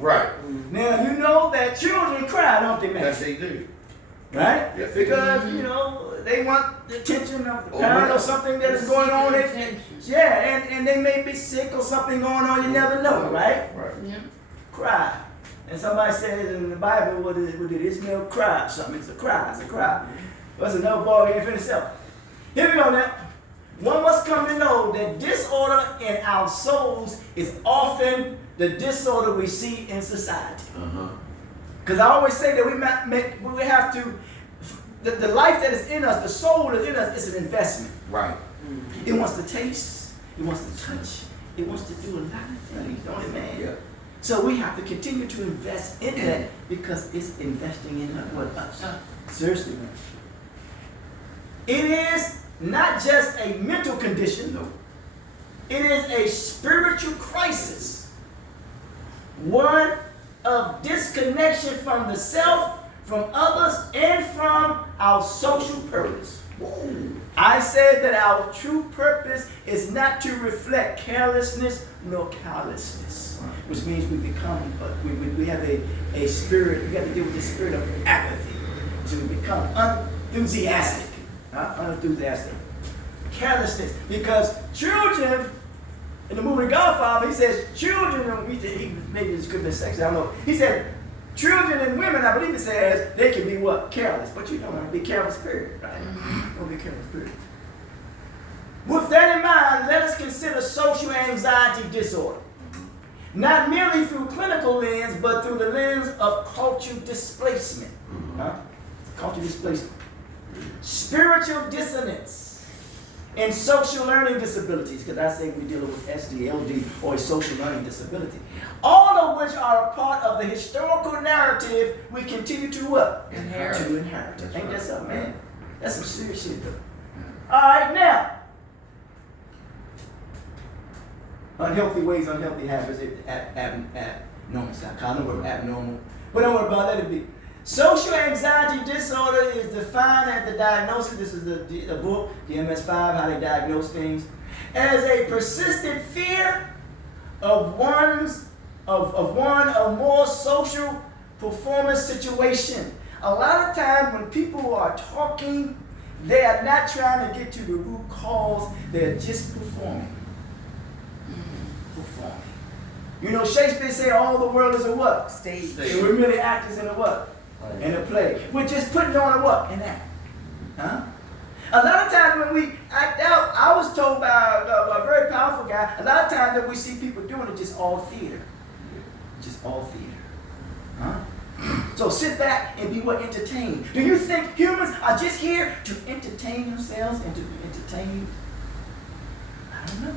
Right. Now, you know that children cry, don't they, man? Yes, they do. Right? Yes, they Because, do. you know, they want the attention of the Oh, parent yeah. or something that is going on. Yeah, and they may be sick or something going on. You never know, right? Right. Yeah. Cry. And somebody says in the Bible, what is it? Ishmael cry. Something. It's a cry. It's a cry. That's another ball game for itself. Here we go now. One must come to know that disorder in our souls is often the disorder we see in society. Because I always say that we have to, the life that is in us, the soul that is in us, is an investment. Right. It wants to taste, it wants to touch, it wants to do a lot of things, don't it, man? Yeah. So we have to continue to invest in that because it's investing in us. Seriously, man. It is not just a mental condition, no. It is a spiritual crisis. One of disconnection from the self, from others, and from our social purpose. I said that our true purpose is not to reflect carelessness nor callousness, which means we become, we have a spirit, we got to deal with the spirit of apathy. So we become unenthusiastic. Unenthusiastic. Carelessness. Because children, in the movie Godfather, he says children, maybe this could have been sexy, I don't know. He said children and women, I believe it says, they can be what? Careless. But you don't want to be careless, period, right? Don't be careless, period. With that in mind, let us consider social anxiety disorder. Not merely through clinical lens, but through the lens of cultural displacement. Cultural displacement. Spiritual dissonance and social learning disabilities, because I say we're dealing with SDLD or a social learning disability, all of which are a part of the historical narrative we continue to what? Inherit. To inherit. Ain't that something, man? That's some serious shit, though. All right, now, unhealthy ways, unhealthy habits, abnormal. I know we're abnormal, but don't worry about it, let it be. Social anxiety disorder is defined as the diagnosis, this is the book, the MS-5, how they diagnose things, as a persistent fear of one or more social performance situation. A lot of times when people are talking, they are not trying to get to the root cause, they're just performing. Performing. You know, Shakespeare said all the world is a what? Stage. And we're really actors in a what? In a play. We're just putting on a what? An act. Huh? A lot of times when we act out, I was told by a very powerful guy, a lot of times that we see people doing it just all theater. Just all theater. Huh? So sit back and be what? Entertained. Do you think humans are just here to entertain themselves and to be entertained? I don't know.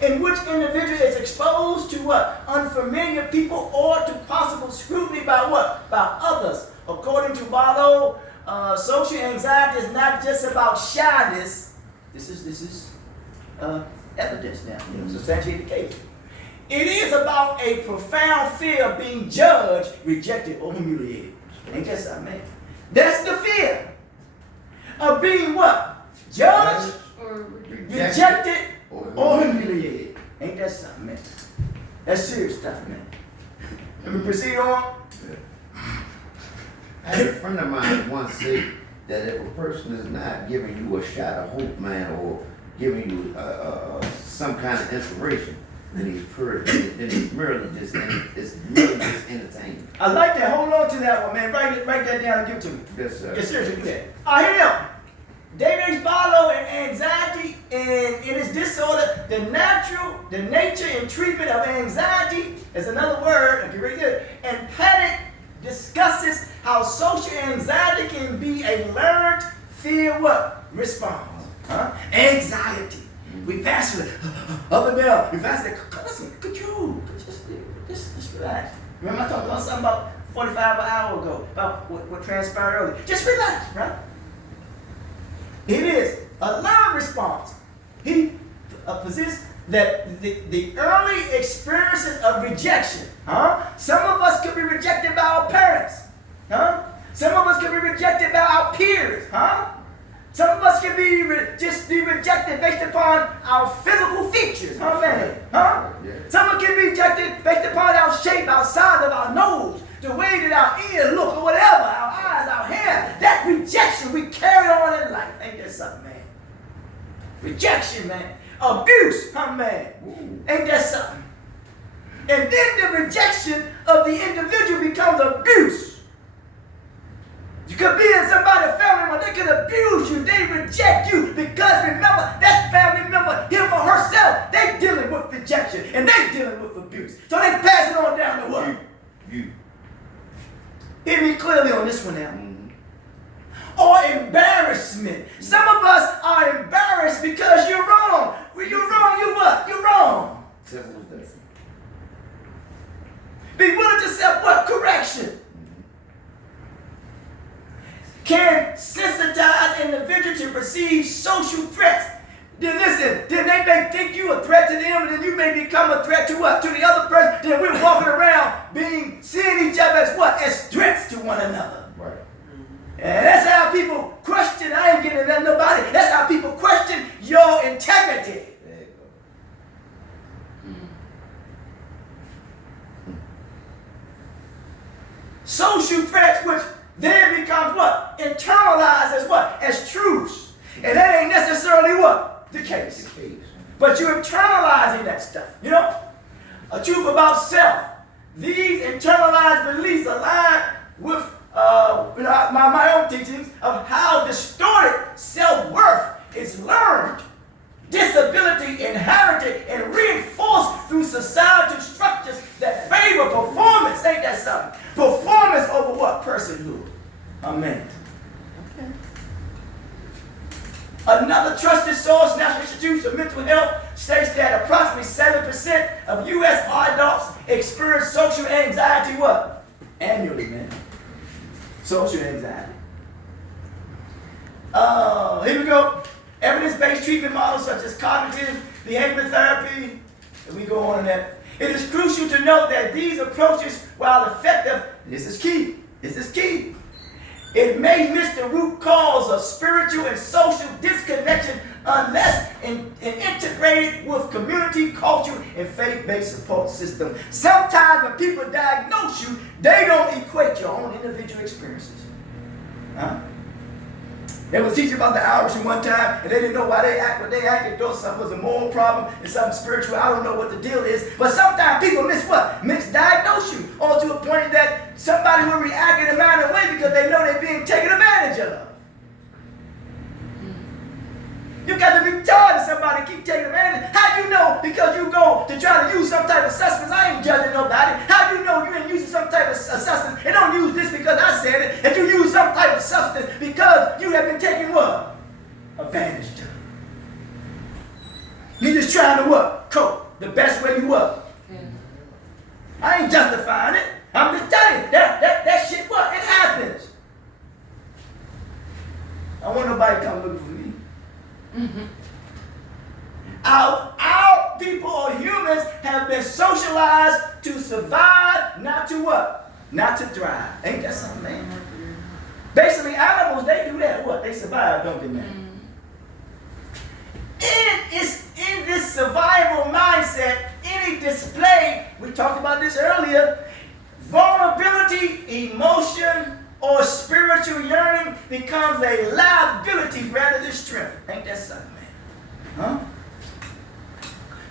In which individual is exposed to what? Unfamiliar people or to possible scrutiny by what? By others. According to Barlow, social anxiety is not just about shyness. This is evidence now. Substantiated case. It is about a profound fear of being judged, rejected, or humiliated. Ain't that something, man? That's the fear of being what? Judged, Or rejected, or humiliated. Ain't that something, man? That's serious stuff, man. Let me proceed on. I had a friend of mine once said that if a person is not giving you a shot of hope, man, or giving you some kind of inspiration, then he's merely just entertaining. I like that. Hold on to that one, man. Write that down and give it to me. Yes, sir. Yes, seriously, do that. All right, here we go. David H. Barlow and anxiety and in its disorder, the nature and treatment of anxiety is another word, if you're really good, and panic discusses how social anxiety can be a learned fear what? Response. Anxiety. We pass it up and down. We pass it. Listen, control. Just relax. Remember I talked about something about 45 an hour ago, about what transpired earlier. Just relax, right? It is a learned response. He possesses that the early experiences of rejection. Some of us could be rejected by our parents. Some of us could be rejected by our peers. Some of us can just be rejected based upon our physical features. Huh, man? Huh? Yeah. Some of us can be rejected based upon our shape, our size of our nose, the way that our ears look, or whatever, our eyes, our hair. That rejection we carry on in life. Ain't that something, man? Rejection, man. Abuse, huh, man? Ooh. Ain't that something? And then the rejection of the individual becomes abuse. You could be in somebody's family where they could abuse you, they reject you, because remember, that family member, him or herself, they dealing with rejection and they dealing with abuse. So they pass it on down to what? You. Hear me clearly on this one now. Or embarrassment. Some of us are embarrassed because you're wrong. When you're wrong, you what? You're wrong. Simple as that. Be willing to accept what? Correction. Can sensitize individuals to perceive social threats. Then listen, then they may think you a threat to them, and then you may become a threat to what? To the other person. Then we're walking around seeing each other as what? As threats to one another. Right. And that's how people question. I ain't getting at nobody. That's how people question your integrity. There you go. Social threats, which then becomes what? Internalized as what? As truths. And that ain't necessarily what? The case. The case. But you're internalizing that stuff. You know? A truth about self. These internalized beliefs align with my own teachings of how distorted self-worth is learned, disability inherited, and reinforced through societal structures that favor performance. Ain't that something? Performance over what? Personhood. Amen. Okay. Another trusted source, National Institute of Mental Health, states that approximately 7% of U.S. adults experience social anxiety what? Annually, man. Social anxiety. Here we go. Evidence-based treatment models such as cognitive behavioral therapy, and we go on in that. It is crucial to note that these approaches, while effective, this is key, it may miss the root cause of spiritual and social disconnection unless integrated with community, culture, and faith-based support system. Sometimes when people diagnose you, they don't equate your own individual experiences. Huh? They was teaching about the Irish at one time, and they didn't know why they act what they acted. Though something was a moral problem and something spiritual. I don't know what the deal is. But sometimes people miss what? Misdiagnose you. Or to a point that somebody will react in a manner way because they know they're being taken advantage of. You got to be taught if somebody keep taking advantage. How do you know? Because you go to try to use some type of substance. I ain't judging nobody. How do you know you ain't using some type of substance? And don't use this because I said it. And you use some type of substance because you have been taking what? Advantage of. You just trying to what? Cope the best way you what? I ain't justifying it. I'm just telling you. That shit what? It happens. I don't want nobody to come looking for me. Mm-hmm. Our people or humans have been socialized to survive, not to what? Not to thrive. Ain't that something, man? Basically, animals, they do that. What? They survive, don't they, man? In this survival mindset, any display, we talked about this earlier, vulnerability, emotion, or spiritual yearning becomes a liability rather than strength. Ain't that something, man? Huh?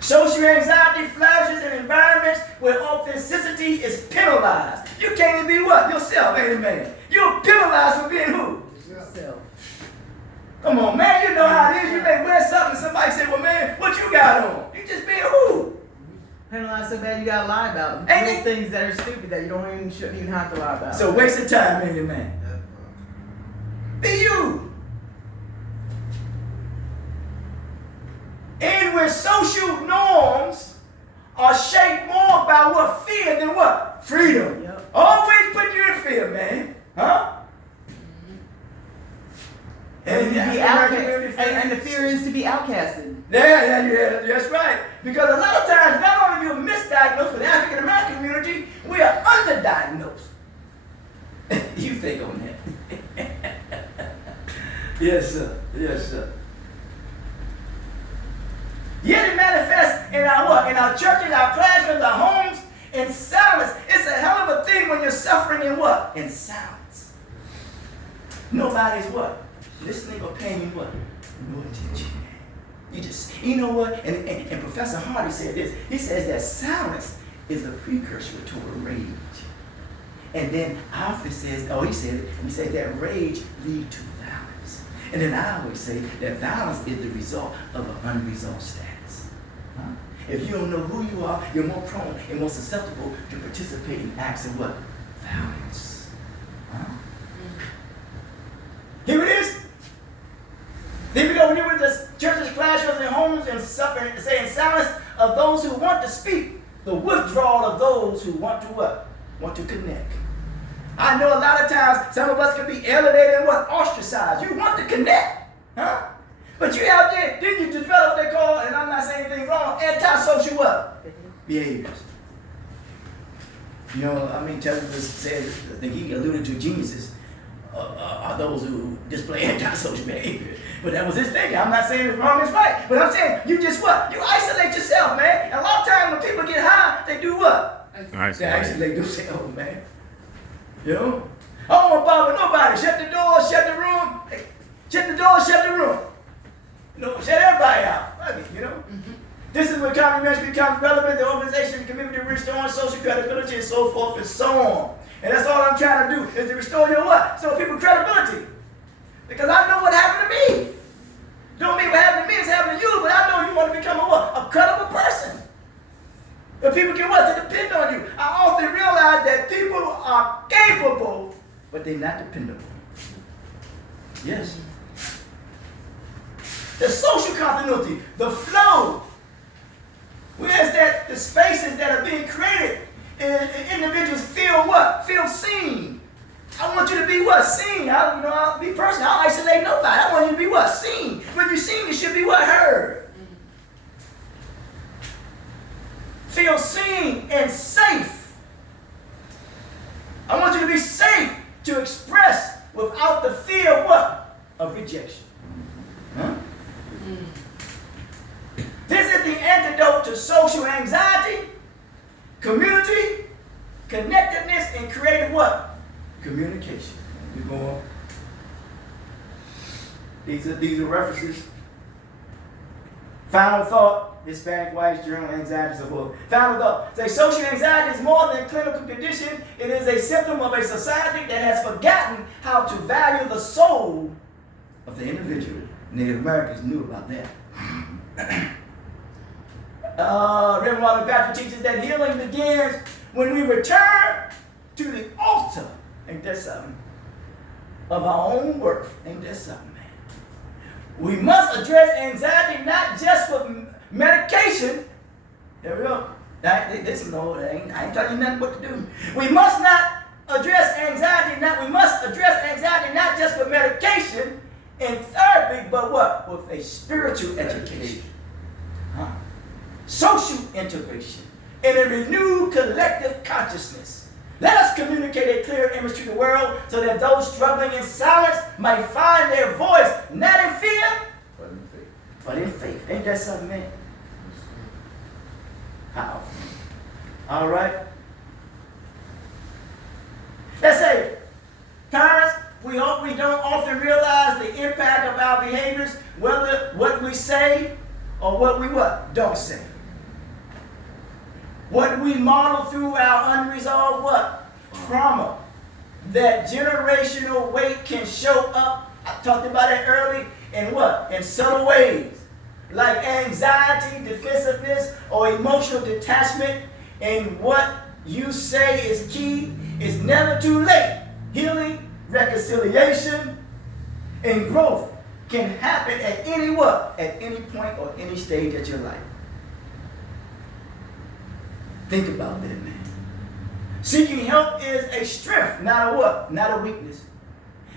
Social anxiety flourishes in environments where authenticity is penalized. You can't even be what? Yourself, ain't it, man? You're penalized for being who? Yourself. Come on, man. You know how it is. You may wear something and somebody say, well, man, what you got on? You just being who? Penalized so bad you gotta lie about them. Little things that are stupid that shouldn't even have to lie about. So waste of time, ain't it, man? Be you. And where social norms are shaped more by what? Fear than what? Freedom. Yep. Always putting you in fear, man. Huh? And the fear is to be outcasted. Yeah, that's right. Because a lot of times, not only are you misdiagnosed with the African American community, we are underdiagnosed. You think on that. Yes, sir. Yes, sir. Yet it manifests in our what? In our churches, our classrooms, our homes, in silence. It's a hell of a thing when you're suffering in what? In silence. Nobody's what? Listening or paying you what? No attention. You just, you know what? And Professor Hardy said this. He says that silence is a precursor to a rage. And then Alfred says, he said that rage leads to violence. And then I always say that violence is the result of an unresolved status. Huh? If you don't know who you are, you're more prone and more susceptible to participate in acts of what? Violence. Huh? Here it is. Then we go, when you're with the churches, classrooms, and homes, and suffering, saying silence of those who want to speak, the withdrawal of those who want to what? Want to connect. I know a lot of times some of us can be alienated and what? Ostracized. You want to connect, huh? But you out there, then you develop what they call, and I'm not saying anything wrong, antisocial what? Behaviors. You know, I mean, Telford said, I think he alluded to geniuses are those who display antisocial behavior. But that was his thing. I'm not saying it's wrong, it's right. But I'm saying, you just what? You isolate yourself, man. And a lot of times when people get high, they do what? They isolate themselves, man. You know? I don't want to bother nobody. Shut the door, shut the room. Hey, shut the door, shut the room. You know, shut everybody out. You know? Mm-hmm. This is when common ministry becomes relevant. The organization, the community, restoring social credibility and so forth and so on. And that's all I'm trying to do, is to restore your what? So people credibility. Because I know what happened to me. Don't mean what happened to me is happening to you, but I know you want to become a what? A credible person. But people can what? To depend on you. I often realize that people are capable, but they're not dependable. Yes. The social continuity, the flow. Whereas that the spaces that are being created, individuals feel what? Feel seen. I want you to be what? Seen. I'll be personal. I'll isolate nobody. I want you to be what? Seen. When you're seen, you should be what? Heard. Feel seen and safe. I want you to be safe to express without the fear of what? Of rejection. Huh? This is the antidote to social anxiety, community, connectedness, and creative what? Communication. We go on. These are references. Final thought, Hispanic Whites Journal, Anxiety, so forth. Final thought. Say social anxiety is more than a clinical condition. It is a symptom of a society that has forgotten how to value the soul of the individual. Native Americans knew about that. Reverend Walter Patrick teaches that healing begins when we return to the altar. Ain't that something? Of our own worth. Ain't that something, man? We must address anxiety not just with medication. There we go. I ain't telling you nothing what to do. We must address anxiety not just with medication and therapy, but what? With a spiritual education. Social integration and a renewed collective consciousness. Let us communicate a clear image to the world so that those struggling in silence might find their voice, not in fear, but in faith. Ain't that something, man? How? All right. Let's say, parents, we don't often realize the impact of our behaviors, whether what we say or what we don't say. What we model through our unresolved what? Trauma. That generational weight can show up, I talked about it early, in what? In subtle ways. Like anxiety, defensiveness, or emotional detachment. And what you say is key. It's never too late. Healing, reconciliation, and growth can happen at any what? At any point or any stage of your life. Think about that, man. Seeking help is a strength, not a what? Not a weakness.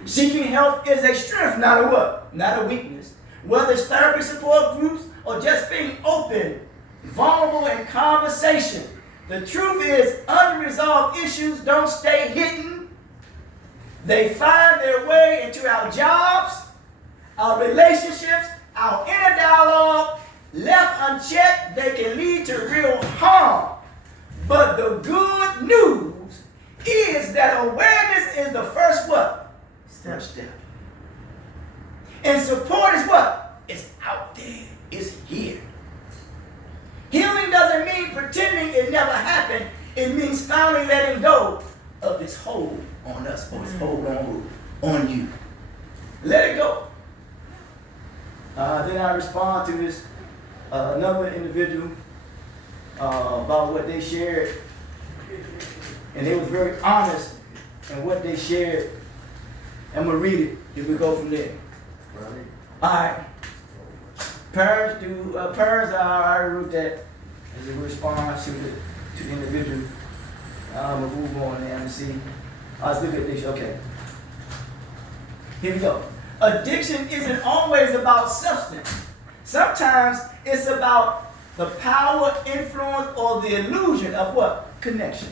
Seeking help is a strength, not a what? Not a weakness. Whether it's therapy support groups or just being open, vulnerable in conversation. The truth is, unresolved issues don't stay hidden. They find their way into our jobs, Our relationships, our inner dialogue, left unchecked, they can lead to real harm. But the good news is that awareness is the first what? First step. And support is what? It's out there. It's here. Healing doesn't mean pretending it never happened. It means finally letting go of its hold on us or its hold on you. Let it go. Then I respond to this another individual about what they shared, and they were very honest in what they shared. I'm gonna read it. If we go from there. All right. Parents are already looked at as a response to the individual. I'm gonna move on there and see. Let's look at this. Okay. Here we go. Addiction isn't always about substance. Sometimes it's about the power, influence, or the illusion of what? Connection.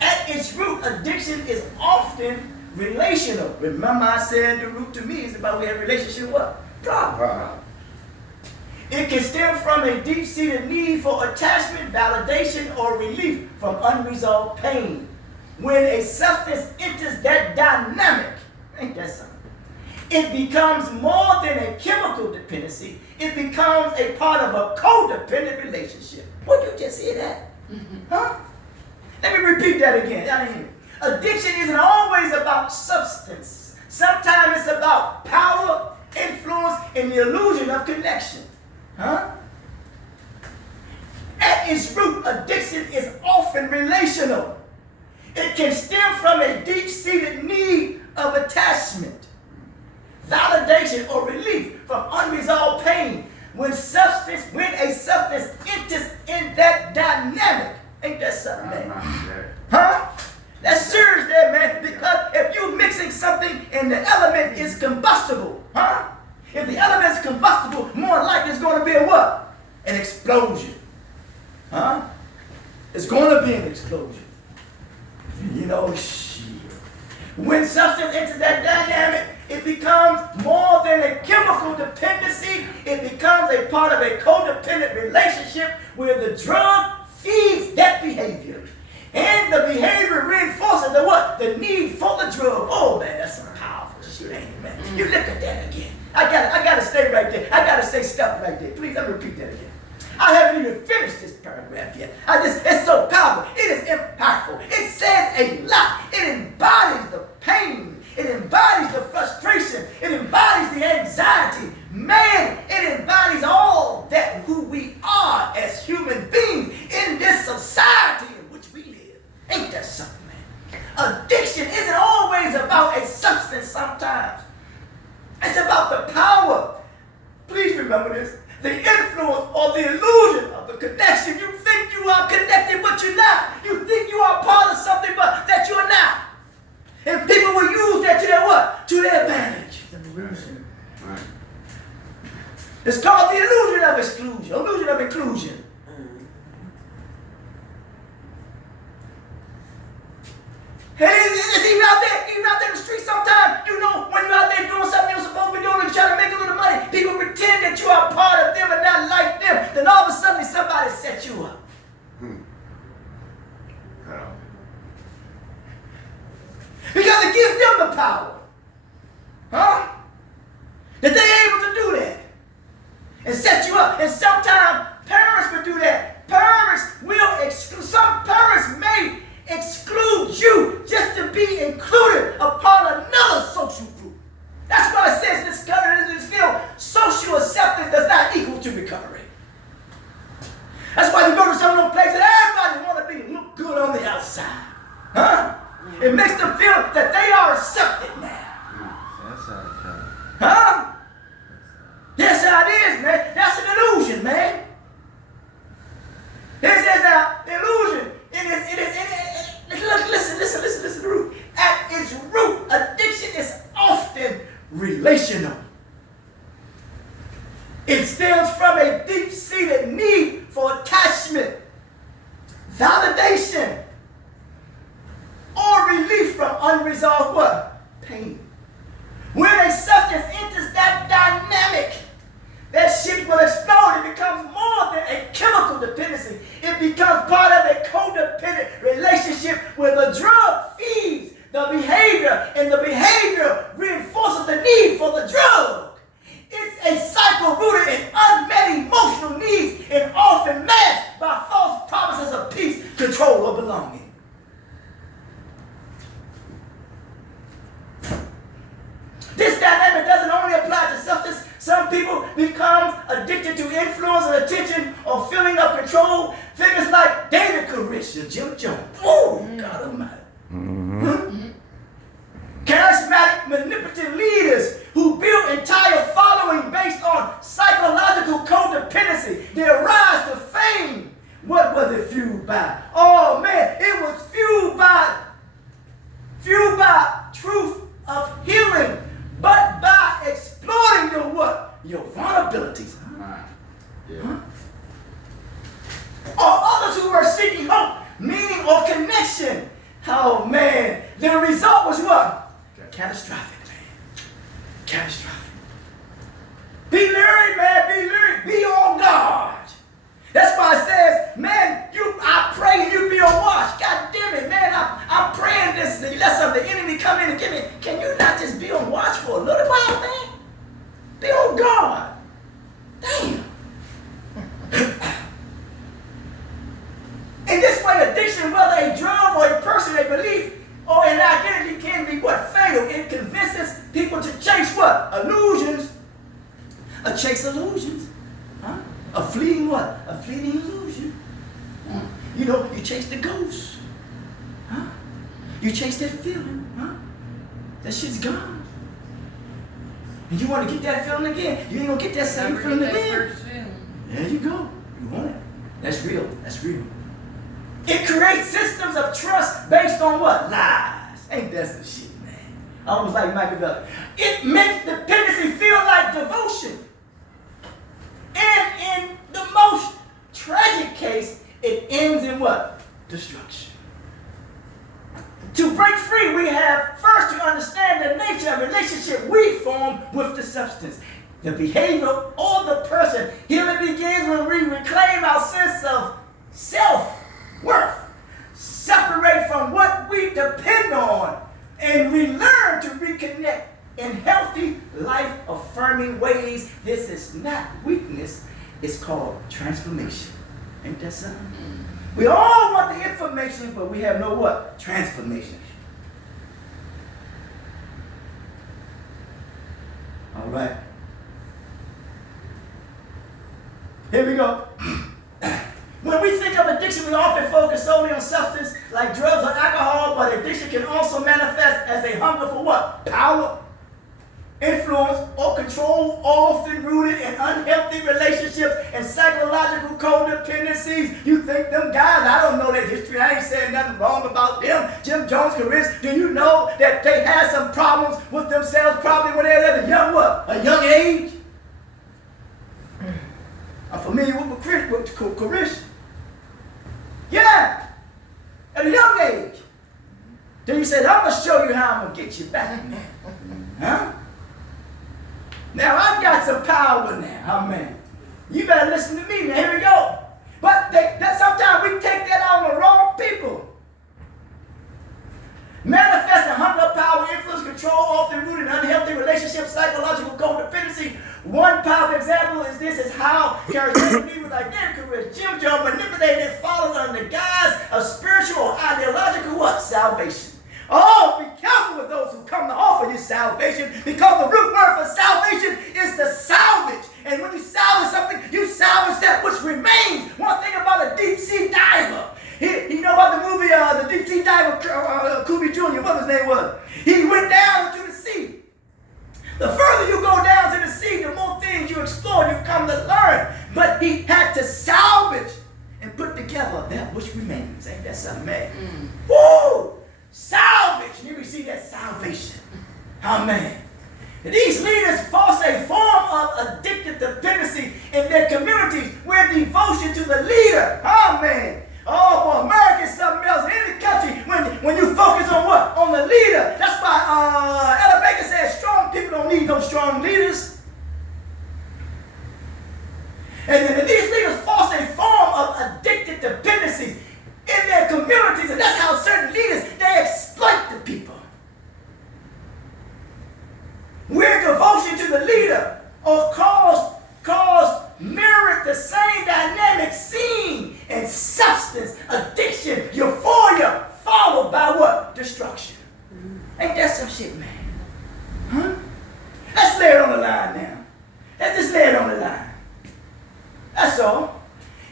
At its root, addiction is often relational. Remember I said the root to me is about we have relationship what? Problem. It can stem from a deep-seated need for attachment, validation, or relief from unresolved pain. When a substance enters that dynamic, ain't that something? It becomes more than a chemical dependency. It becomes a part of a codependent relationship. What you just hear that? Huh? Let me repeat that again. I mean, addiction isn't always about substance. Sometimes it's about power, influence, and the illusion of connection. Huh? At its root, addiction is often relational. It can stem from a deep-seated need of attachment, validation, or relief from unresolved pain. When a substance enters in that dynamic, ain't that something, man? Huh? That's serious there, man, because if you're mixing something and the element is combustible, huh? If the element is combustible, more likely it's going to be a what? An explosion. Huh? It's going to be an explosion. You know, shit. When substance enters that dynamic, it becomes more than a chemical dependency. It becomes a part of a codependent relationship where the drug feeds that behavior. And the behavior reinforces the what? The need for the drug. Oh man, that's some powerful shit, ain't it, man? You look at that again. I gotta stay right there. I gotta say stuff right there. Please, let me repeat that again. I haven't even finished this paragraph yet. It's so powerful. It is impactful. It says a lot. It embodies the pain. It embodies the frustration. It embodies the anxiety. Man, it embodies all that who we are as human beings in this society in which we live. Ain't that something, man? Addiction isn't always about a substance sometimes. It's about the power. Please remember this. The influence or the illusion of the connection. You think you are connected, but you're not. You think you are part of something, but that you're not. And people will use that to their what? To their advantage. The illusion. Right. It's called the illusion of exclusion. Illusion of inclusion. Hey, it's even out there in the street sometimes, you know, when you're out there doing something you're supposed to be doing and trying to make a little money, people pretend that you are part of them and not like them. Then all of a sudden somebody set you up. Because it gives them the power. Huh? That they're able to do that. And set you up. And sometimes parents will do that. Parents will exclude. Some parents may exclude you just to be included upon another social group. That's why it says in this country, in this field, social acceptance does not equal to recovery. That's why you go to some of those places, everybody want to look good on the outside. Huh? It makes them feel that they are accepted now. That's how it comes. Huh? That's how it is, man. That's an illusion, man. It says now, illusion. Listen to the root. At its root, addiction is often relational. It stems from a deep-seated need for attachment, validation, or relief from unresolved what? Pain. shit will explode. It becomes more than a chemical dependency. It becomes part of a codependent relationship where the drug feeds the behavior and the behavior reinforces the need for the drug. It's a cycle rooted in unmet emotional needs and often masked by false promises of peace, control, or belonging. This dynamic doesn't only apply to substance. Some people become addicted to influence and attention or feeling of control. Figures like David Koresh and Jim Jones. Oh, God Almighty. Charismatic, manipulative leaders who build entire following based on psychological codependency. Their rise to fame. What was it fueled by? Oh man, it was fueled by truth of healing, but by exploiting your what? Your vulnerabilities. Yeah. Or others who were seeking hope, meaning, or connection. Oh man, the result was what? Catastrophic, man. Catastrophic. Be leery, man. Be leery. Be on guard. That's why it says, man, I pray and you be on watch. God damn it, man. I'm praying this. Let the enemy come in and give me. Can you not just be on watch for a little while, man? Be on guard. Damn. In this way, addiction, whether a drug or a person, a belief, or an identity can be what? Fatal. It convinces people to chase what? Illusions. Chase illusions. Huh? A fleeting what? A fleeting illusion. You know, you chase the ghost. Huh? You chase that feeling. Huh? That shit's gone. And you want to get that feeling again. You ain't going to get that same feeling again. There you go. You want it. That's real. That's real. It creates systems of trust based on what? Lies. Ain't that some shit, man? Almost like Machiavelli. It makes dependency feel like devotion. And in the most tragic case, it ends in what? Destruction. To break free, we have first to understand the nature of relationship we form with the substance. The behavior or the person. Healing begins when we reclaim our sense of self-worth. Separate from what we depend on. And we learn to reconnect in healthy, life-affirming ways. This is not weakness. It's called transformation. Ain't that something? We all want the information, but we have no what? Transformation. All right. Here we go. When we think of addiction, we often focus solely on substance like drugs or alcohol, but addiction can also manifest as a hunger for what? Power, influence, or control, often rooted in unhealthy relationships and psychological codependencies. You think them guys, I don't know their history, I ain't saying nothing wrong about them. Jim Jones, Koresh, do you know that they had some problems with themselves probably when they were at a young what? A young age? I'm familiar with Koresh. Yeah, at a young age. Then he said, I'm going to show you how I'm going to get you back. Huh? Now, I've got some power now. Amen. You better listen to me now. Here we go. But sometimes we take that out on the wrong people. Manifesting hunger, power, influence, control, often rooted in unhealthy relationships, psychological codependency. One powerful example is this: is how charismatic leaders like David Koresh, Jim Jones manipulated their followers under the guise of spiritual or ideological what? Salvation. Oh, be careful with those who come to offer you salvation, because the root word for salvation is to salvage. And when you salvage something, you salvage that which remains. One thing about a deep sea diver. You know about the movie, the deep sea diver, Kubi Jr., what his name was? He went down into the sea. The further you go down to the sea, the more things you explore, you come to learn. But he had to salvage and put together that which remains. Ain't that something, man? Woo! Salvage. Here we see that salvation. Amen. And these leaders foster a form of addictive dependency in their communities where devotion to the leader. Amen. Oh, boy, America is something else. In any country, when you focus on what? On the leader. That's why Ella Baker said strong people don't need no strong leaders. And these leaders foster a form of addicted dependencies in their communities, and that's how certain leaders, they exploit the people. Where devotion to the leader or cause mirrored the same dynamic seen in substance, addiction, euphoria, followed by what? Destruction. Ain't that some shit, man? Huh? Let's lay it on the line now. Let's just lay it on the line. That's all.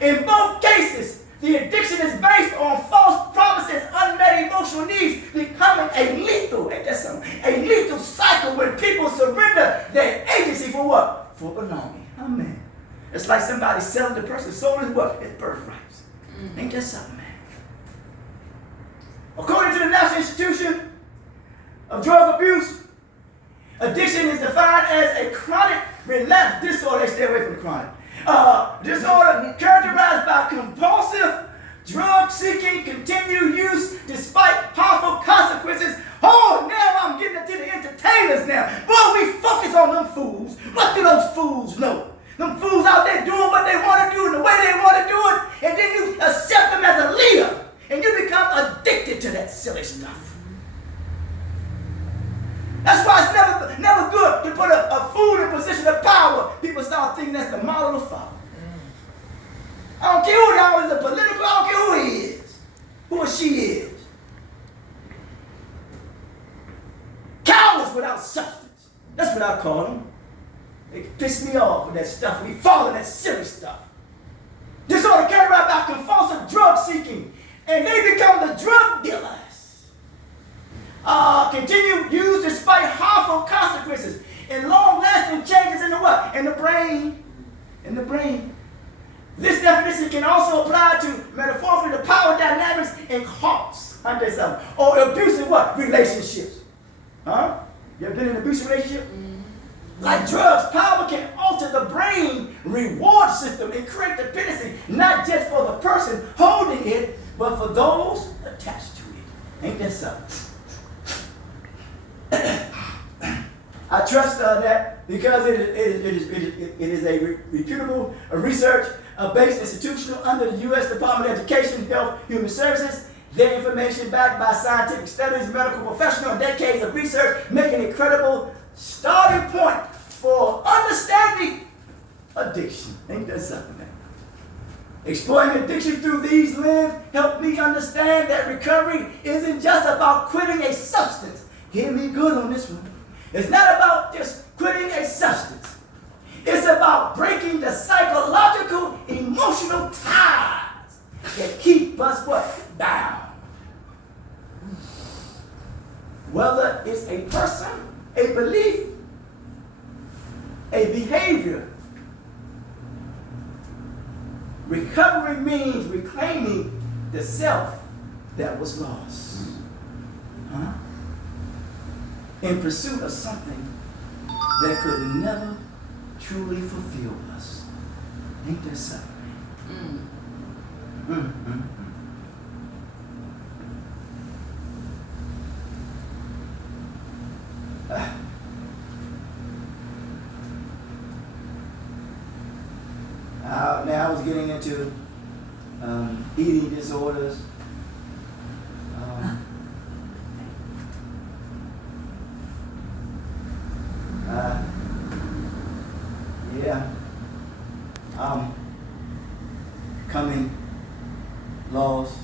In both cases, the addiction is based on false promises, unmet emotional needs, becoming a lethal, ain't that something? A lethal cycle when people surrender their agency for what? For belonging. Amen. It's like somebody selling the person's soul is what? His birthrights. Ain't that something, man? According to the National Institution of Drug Abuse, addiction is defined as a chronic relapse disorder. Stay away from the chronic. Disorder characterized by compulsive, drug-seeking, continued use despite harmful consequences. Oh, now I'm getting into the entertainers now. Boy, we focus on them fools. What do those fools know? Them fools out there doing what they want to do and the way they want to do it, and then you accept them as a leader, and you become addicted to that silly stuff. That's why it's never good to put a fool in a position of power. People start thinking that's the model to follow. I don't care who y'all is, a political, I don't care who he is, who or she is. Cowards without substance. That's what I call them. They piss me off with that stuff. We follow that silly stuff. Disorder characterized by compulsive drug seeking, and they become the drug dealers. Continue use despite harmful consequences and long-lasting changes in the what? In the brain. In the brain. This definition can also apply to metaphorically the power dynamics in hearts, or abusive what? Relationships. Huh? You ever been in an abusive relationship? Like drugs, power can alter the brain reward system and create dependency, not just for the person holding it, but for those attached to it. Ain't that something? I trust that because it is a reputable research-based institution under the U.S. Department of Education, Health, Human Services. Their information backed by scientific studies, medical professionals, and decades of research, making a credible starting point for understanding addiction. Ain't that something, man? Exploring addiction through these lenses helped me understand that recovery isn't just about quitting a substance. Hear me good on this one. It's not about just quitting a substance. It's about breaking the psychological, emotional ties that keep us what? Bound. Whether it's a person, a belief, a behavior. Recovery means reclaiming the self that was lost. Huh? In pursuit of something that could never truly fulfill us. Ain't that something? Now I was getting into eating disorders. Coming lost.